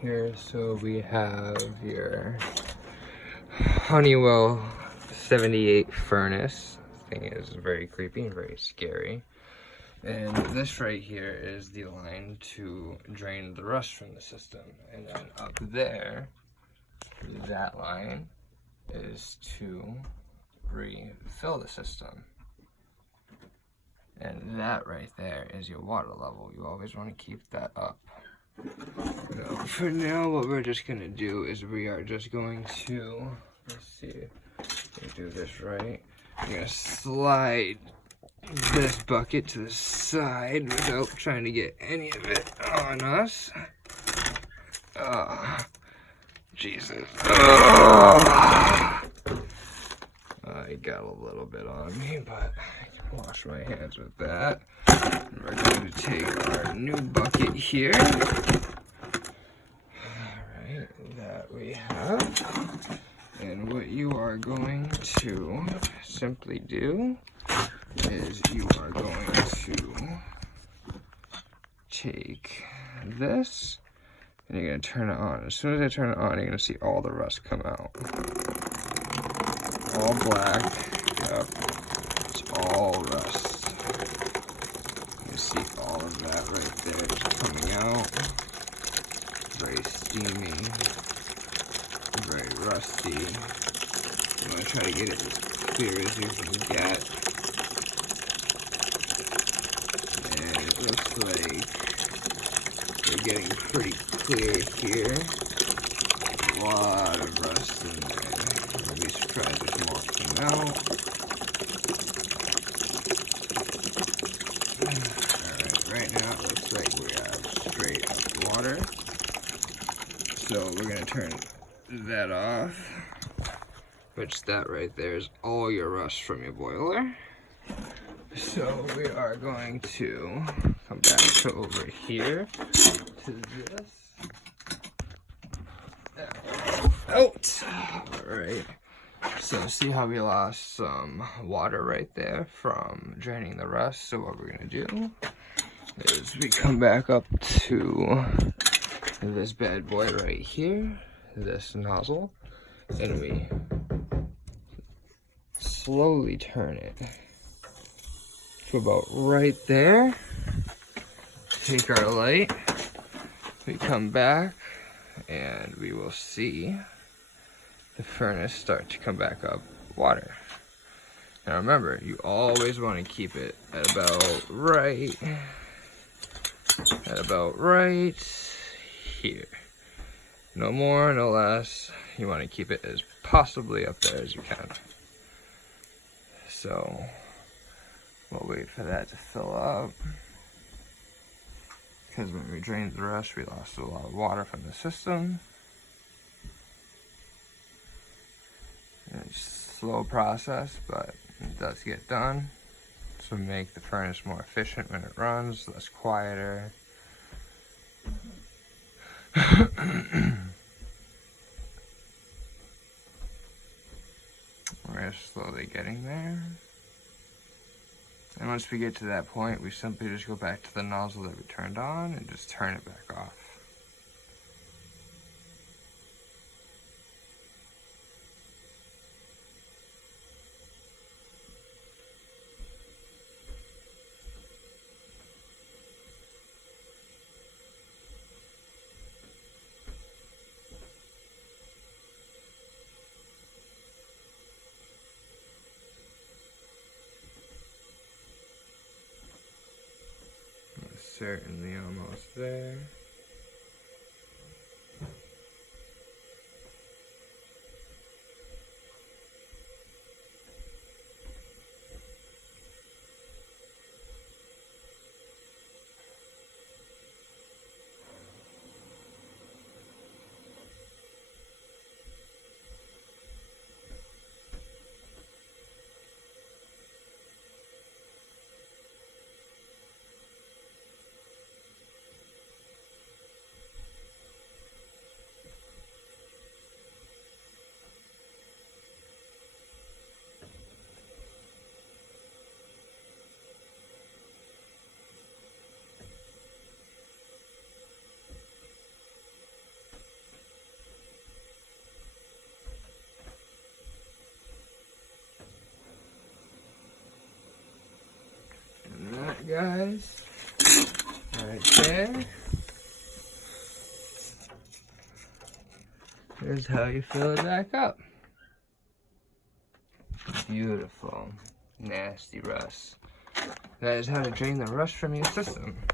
here. So we have your Honeywell 78 furnace. This thing is very creepy and very scary. And this right here is the line to drain the rust from the system. And then up there, that line is to refill the system. And that right there is your water level. You always want to keep that up. So for now, what we're just going to do is we are just going to, let's see, do this right. I'm going to slide this bucket to the side without trying to get any of it on us. Jesus. I got a little bit on me, but I can wash my hands with that. And we're going to take our new bucket here. Alright, that we have. And what you are going to simply do is you are going to take this and you're going to turn it on. As soon as I turn it on, you're going to see all the rust come out. All black. Yep. It's all rust. You can see all of that right there just coming out. Very steamy. Very rusty. I'm going to try to get it as clear as you can get. And it looks like we're getting pretty clear here. A lot of rust in there. I'll be surprised if more came out. Alright, right now it looks like we have straight up water. So we're going to turn that off. Which that right there is all your rust from your boiler. So we are going to come back to over here to this. Out. Alright. So see how we lost some water right there from draining the rust. So what we're going to do is we come back up to this bad boy right here, this nozzle, and we slowly turn it to about right there. Take our light, we come back, and we will see the furnace start to come back up water. Now remember, you always want to keep it at about right here. No more, no less. You want to keep it as possibly up there as you can. So we'll wait for that to fill up. Because when we drained the rust, we lost a lot of water from the system. And it's a slow process, but it does get done. So make the furnace more efficient when it runs, less quieter. We're slowly getting there. And once we get to that point, we simply just go back to the nozzle that we turned on and just turn it back off. Certainly almost there. guys. Right there. Here's how you fill it back up. Beautiful. Nasty rust. That is how to drain the rust from your system.